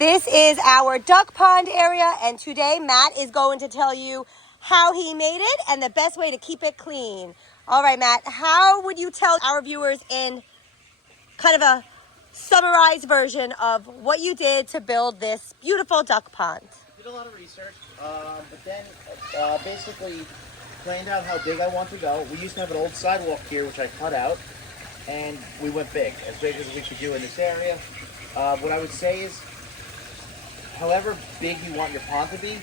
This is our duck pond area, and today Matt is going to tell you how he made it and the best way to keep it clean. All right, Matt, how would you tell our viewers in kind of a summarized version of what you did to build this beautiful duck pond? Did a lot of research, but then basically planned out how big I want to go. We used to have an old sidewalk here, which I cut out, and we went big as we could do in this area. What I would say is, however big you want your pond to be,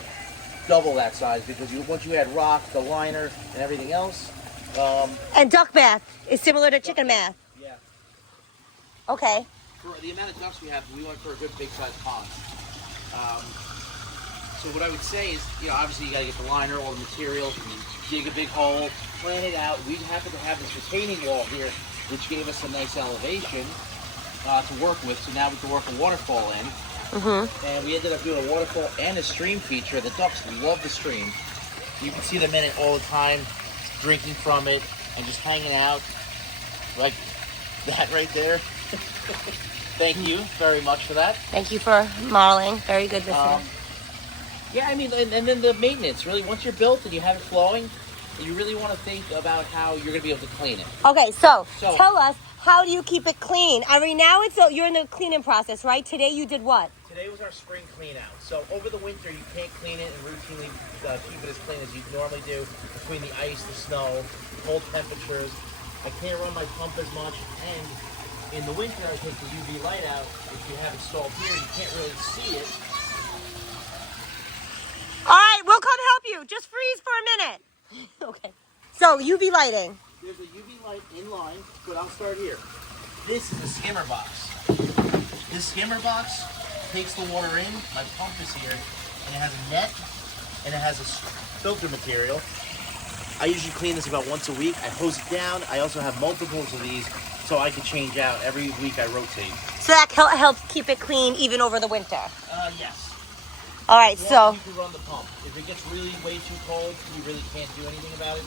double that size, because once you add rock, the liner, and everything else. And duck math is similar to chicken math. Yeah. Okay. For the amount of ducks we have, we went for a good big size pond. So what I would say is, obviously you got to get the liner, all the materials, dig a big hole, plan it out. We happen to have this retaining wall here, which gave us a nice elevation to work with. So now we can work a waterfall in. And we ended up doing a waterfall and a stream feature. The ducks love the stream. You can see them in it all the time, drinking from it and just hanging out like that right there. Thank you very much for that. Thank you for modeling. Very good listener. Yeah, I mean, and then the maintenance. Really, once you're built and you have it flowing, you really want to think about how you're going to be able to clean it. Okay, so tell us, how do you keep it clean? I mean, now you're in the cleaning process, right? Today you did what? Today was our spring clean out. So over the winter, you can't clean it and routinely keep it as clean as you normally do between the ice, the snow, cold temperatures. I can't run my pump as much, and in the winter, I take the UV light out. If you have it installed here, you can't really see it. All right, we'll come help you. Just freeze for a minute. Okay. So UV lighting. There's a UV light in line, but I'll start here. This is a skimmer box. This skimmer box takes the water in. My pump is here, and it has a net, and it has a filter material. I usually clean this about once a week. I hose it down. I also have multiples of these, so I can change out. Every week I rotate. So that helps keep it clean even over the winter? Yes. All right, so you can run the pump. If it gets really way too cold, you really can't do anything about it.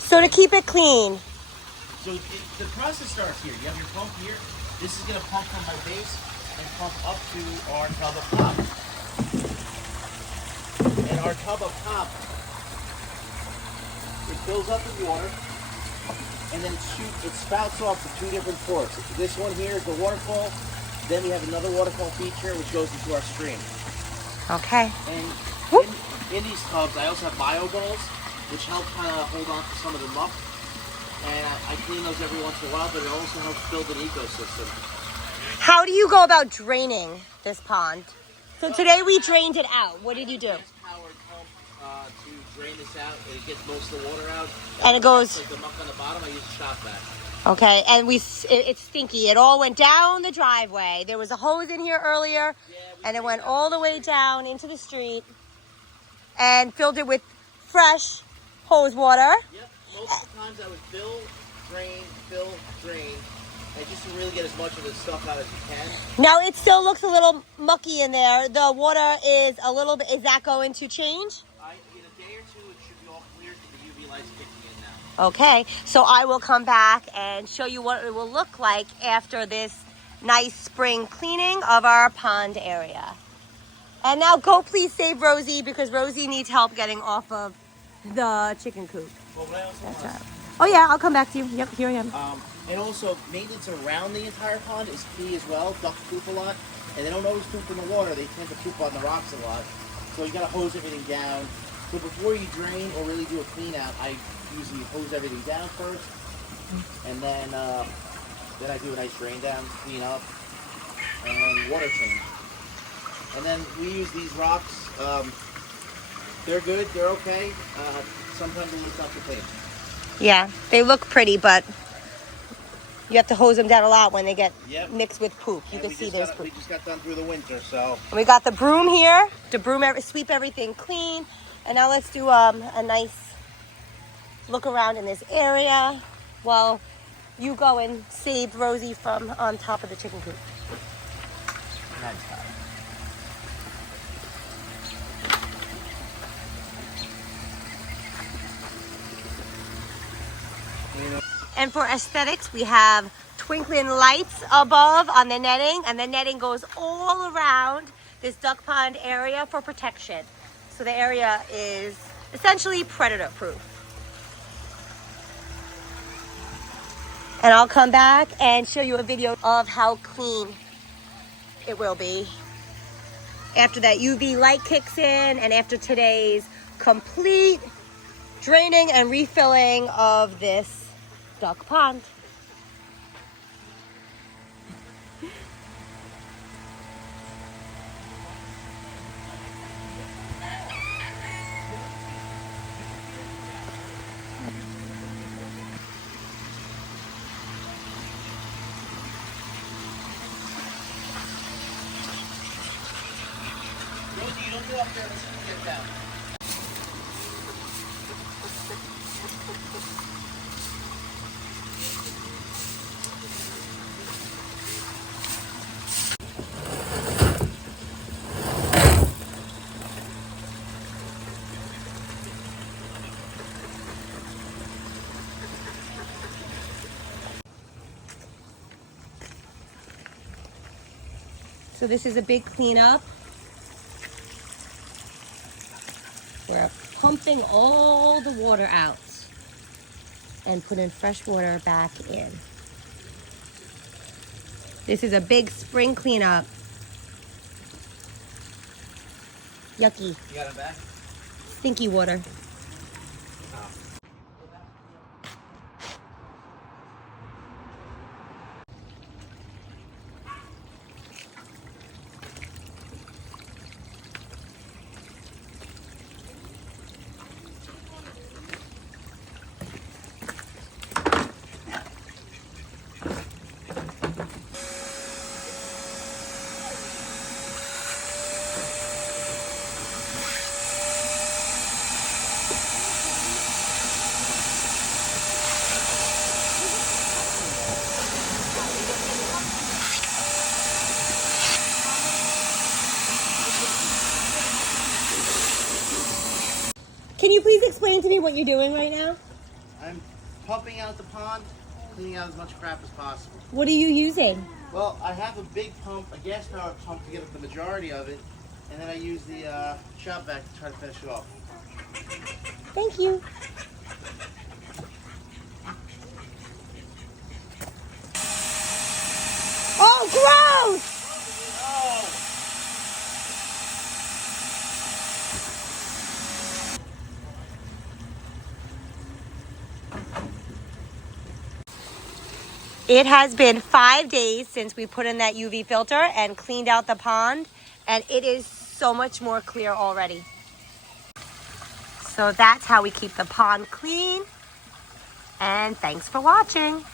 So to keep it clean. So the process starts here. You have your pump here. This is going to pump from my base and pump up to our tub up top. And our tub up top, it fills up with water, and then it spouts off to two different ports. This one here is the waterfall. Then we have another waterfall feature, which goes into our stream. Okay. And in these tubs, I also have bio balls, which help kind of hold on to some of the muck. And I clean those every once in a while, but it also helps build an ecosystem. How do you go about draining this pond? So today we drained it out. What did you do? Powered pump to drain this out. It gets most of the water out. And it goes... Like the muck on the bottom, I use a shop vac. Okay, and it's stinky. It all went down the driveway. There was a hose in here earlier, and it went all the way down into the street and filled it with fresh hose water. Yep, most of the times I would fill, drain, and just to really get as much of the stuff out as you can. Now it still looks a little mucky in there. The water is a little bit, is that going to change? In a day or two, it should be all clear because the UV light's kicking in now. Okay, so I will come back and show you what it will look like after this nice spring cleaning of our pond area. And now go please save Rosie, because Rosie needs help getting off of the chicken coop. Well, what I also That's want right. Oh yeah, I'll come back to you. Yep, here I am. And also, maintenance around the entire pond is key as well. Ducks poop a lot, and they don't always poop in the water. They tend to poop on the rocks a lot. So you gotta hose everything down. So before you drain or really do a clean out, I usually hose everything down first, and then I do a nice drain down, clean up, and water change. And then we use these rocks. They're good. They're okay. Sometimes they look not too clean. Yeah, they look pretty, but you have to hose them down a lot when they get mixed with poop. You can see there's poop. We just got done through the winter, so. And we got the broom here to sweep everything clean. And now let's do a nice look around in this area while you go and save Rosie from on top of the chicken coop. And for aesthetics, we have twinkling lights above on the netting, and the netting goes all around this duck pond area for protection. So the area is essentially predator proof. And I'll come back and show you a video of how clean it will be after that UV light kicks in and after today's complete draining and refilling of this duck pond. You don't go up there unless you get down. So this is a big cleanup. We're pumping all the water out and putting fresh water back in. This is a big spring cleanup. Yucky. You got it back? Stinky water. Can you please explain to me what you're doing right now? I'm pumping out the pond, cleaning out as much crap as possible. What are you using? Well, I have a big pump, a gas-powered pump to get up the majority of it, and then I use the shop vac to try to finish it off. Thank you. Oh, gross! It has been 5 days since we put in that UV filter and cleaned out the pond, and it is so much more clear already. So that's how we keep the pond clean, and thanks for watching.